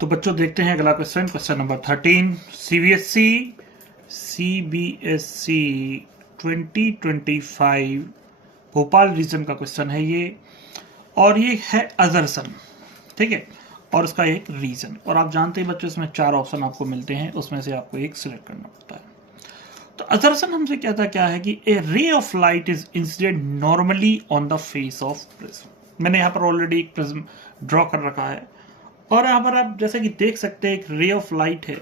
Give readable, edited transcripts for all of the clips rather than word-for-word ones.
तो बच्चों देखते हैं अगला question, question number 13। CBSE 2025 Bhopal region का क्वेश्चन है ये, और ये है अजरसन, ठीक है, और उसका एक रीजन। और आप जानते हैं बच्चों इसमें 4 ऑप्शन आपको मिलते हैं, उसमें से आपको एक सिलेक्ट करना पड़ता है। तो अजरसन हमसे कहता क्या है कि a ray of light is incident normally on the face of prism. मैंने यहाँ पर ऑलरेडी एक प्रिज्म ड्रॉ कर रखा है, और यहाँ पर आप जैसे कि देख सकते हैं एक रे ऑफ लाइट है,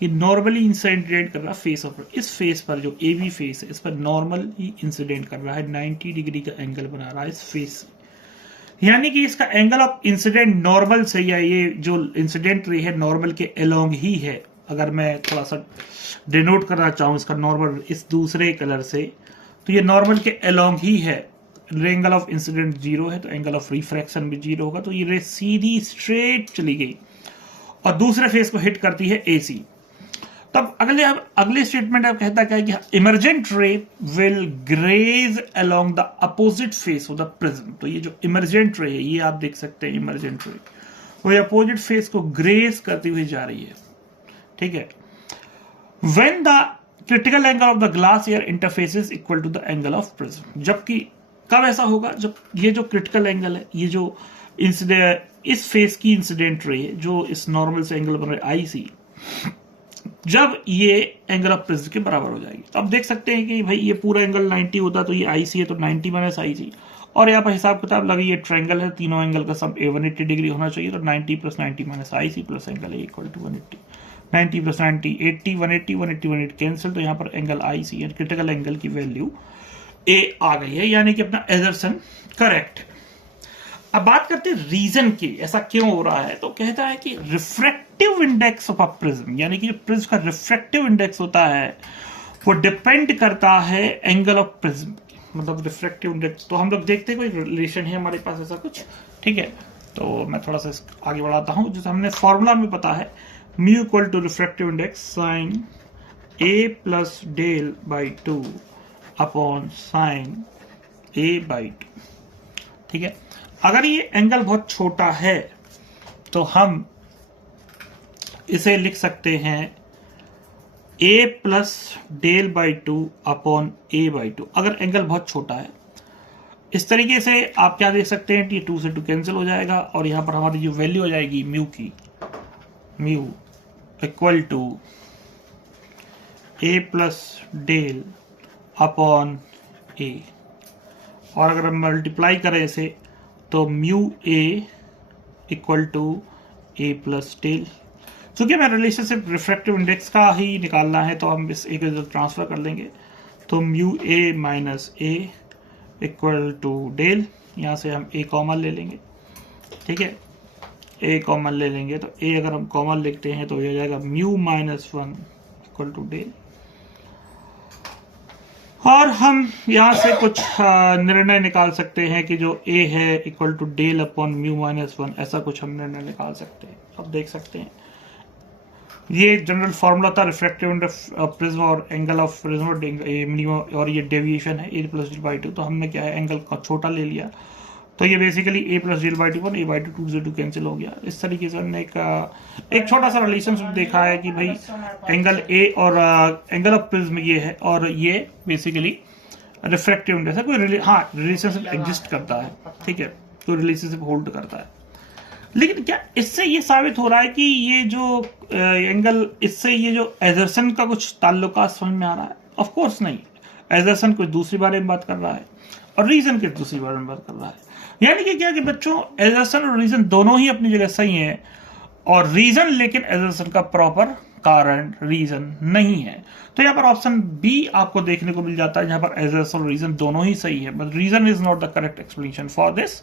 ये नॉर्मली इंसिडेंट कर रहा है फेस ऑफ, इस फेस पर जो ए बी फेस है इस पर नॉर्मल ही इंसिडेंट कर रहा है, 90 डिग्री का एंगल बना रहा है इस फेस से, यानी कि इसका एंगल ऑफ इंसिडेंट नॉर्मल से, या ये जो इंसिडेंट रे है नॉर्मल के अलोंग ही है। अगर मैं थोड़ा सा डिनोट करना चाहूँ इसका नॉर्मल इस दूसरे कलर से, तो ये नॉर्मल के अलोंग ही है। एंगल ऑफ इंसिडेंट 0 है तो एंगल ऑफ रिफ्रैक्शन भी 0 होगा, तो ये रे सीधी स्ट्रेट चली गई और दूसरे फेस को हिट करती है AC। तब अगले स्टेटमेंट आप कहता क्या है कि emergent ray will graze along the opposite face of the prism. तो ये जो इमर्जेंट रे है, ये आप देख सकते हैं इमर्जेंट रे, वो अपोजिट फेस को ग्रेज करती हुई जा रही है, ठीक है। When the critical angle of the glass air interface is equal to the angle of prism. जबकि कब ऐसा होगा, जब ये जो क्रिटिकल एंगल है, ये जो इस फेस की इंसिडेंट रे जो इस नॉर्मल से एंगल बन रहा है IC, जब ये एंगल ऑफ प्रिज्म के बराबर हो जाएगी। तो आप देख सकते हैं कि भाई ये पूरा एंगल 90 होता तो ये IC है, तो 90 माइनस IC, और यहाँ पर हिसाब किताब लगी, ये ट्रायंगल है, तीनों एंगल का सम 180 डिग्री होना चाहिए, तो 90 plus 90 minus IC plus angle equal to 180, 90 plus 90 80, 180 180 180 cancel, तो यहाँ पर एंगल IC यानी क्रिटिकल एंगल की वैल्यू A आ गई है, यानी कि अपना एजर्सन करेक्ट। अब बात करते हैं रीजन की, ऐसा क्यों हो रहा है। तो कहता है कि refractive index of a prism, यानी कि प्रिज्म का रिफ्रैक्टिव इंडेक्स होता है वो डिपेंड करता है एंगल ऑफ प्रिज्म, मतलब रिफ्रैक्टिव इंडेक्स। तो हम लोग देखते हैं कोई रिलेशन है हमारे पास ऐसा कुछ, ठीक है। तो मैं थोड़ा सा आगे बढ़ाता हूं, जैसे हमने फॉर्मूला में पता है mu equal to refractive index sine A plus del by 2 upon sine A by 2, ठीक है। अगर ये एंगल बहुत छोटा है तो हम इसे लिख सकते हैं A plus del by 2 upon A by 2, अगर एंगल बहुत छोटा है। इस तरीके से आप क्या देख सकते हैं कि 2 से 2 कैंसिल हो जाएगा, और यहां पर हमारी जो वैल्यू हो जाएगी म्यू की, mu equal to A plus del upon A, और अगर हम मल्टीप्लाई करें इसे तो mu A equal to A plus del. चूंकि हमें रिलेशनशिप रिफ्रैक्टिव इंडेक्स का ही निकालना है तो हम इस एक ट्रांसफर कर लेंगे, तो mu A minus A equal to del, यहाँ से हम A कॉमन ले लेंगे, ठीक है। A कॉमन ले लेंगे तो A अगर हम कॉमन लिखते हैं तो ये हो जाएगा mu minus 1 equal to del. और हम यहाँ से कुछ निर्णय निकाल सकते हैं कि जो A है equal to del upon mu minus 1, ऐसा कुछ हम निर्णय निकाल सकते हैं। अब देख सकते हैं ये जनरल फॉर्मूला था रिफ्रैक्टिव इंडेक्स ऑफ प्रिज्म और एंगल ऑफ प्रिज्म मिनिमम, और ये डेविएशन है A प्लस डेल बाई 2, तो हमने क्या है एंगल का छोटा ले लिया, तो ये basically A plus del by 2 1, A by 2 2 से 2 कैंसिल हो गया। इस तरीके से हमने एक छोटा सा रिलेशनशिप देखा है कि भाई एंगल A और एंगल ऑफ प्रिज्म ये है, और ये बेसिकली रिफ्रैक्टिव इंडेक्स है। कोई रिलेशनशिप एग्जिस्ट करता है, ठीक है, कोई रिलेशनशिप होल्ड करता है। लेकिन क्या इससे ये साबित हो रहा है कि ये जो एंगल, इससे ये जो एजर्सन का कुछ ताल्लुकात समझ में आ रहा है? ऑफ कोर्स नहीं। एजर्सन कुछ दूसरी बारे में बात कर रहा है और रीजन कुछ दूसरी बारे में बात कर रहा है। यानी कि क्या कि बच्चों एजर्सन और रीजन दोनों ही अपनी जगह सही है, और रीजन लेकिन एजर्सन का प्रॉपर कारण रीजन नहीं है। तो यहाँ पर ऑप्शन बी आपको देखने को मिल जाता है, जहां पर एजर्सन और रीजन दोनों ही सही है, but reason is not the correct explanation for this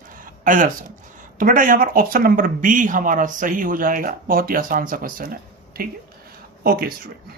assertion. तो बेटा यहाँ पर ऑप्शन नंबर बी हमारा सही हो जाएगा। बहुत ही आसान सा क्वेश्चन है, ठीक है। Okay student.